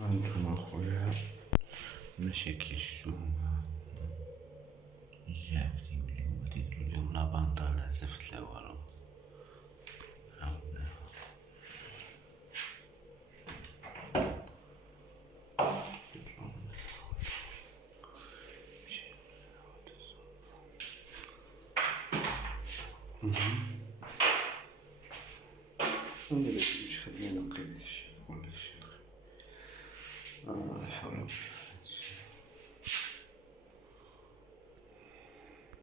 هانتوما خويا مشاكل الشومة جابتي اليوم تيديرو اليوم لابانطال زفت لا والو عاودناها مش خليني نقي داكشي نقول داكشي لا حول ولا قوة.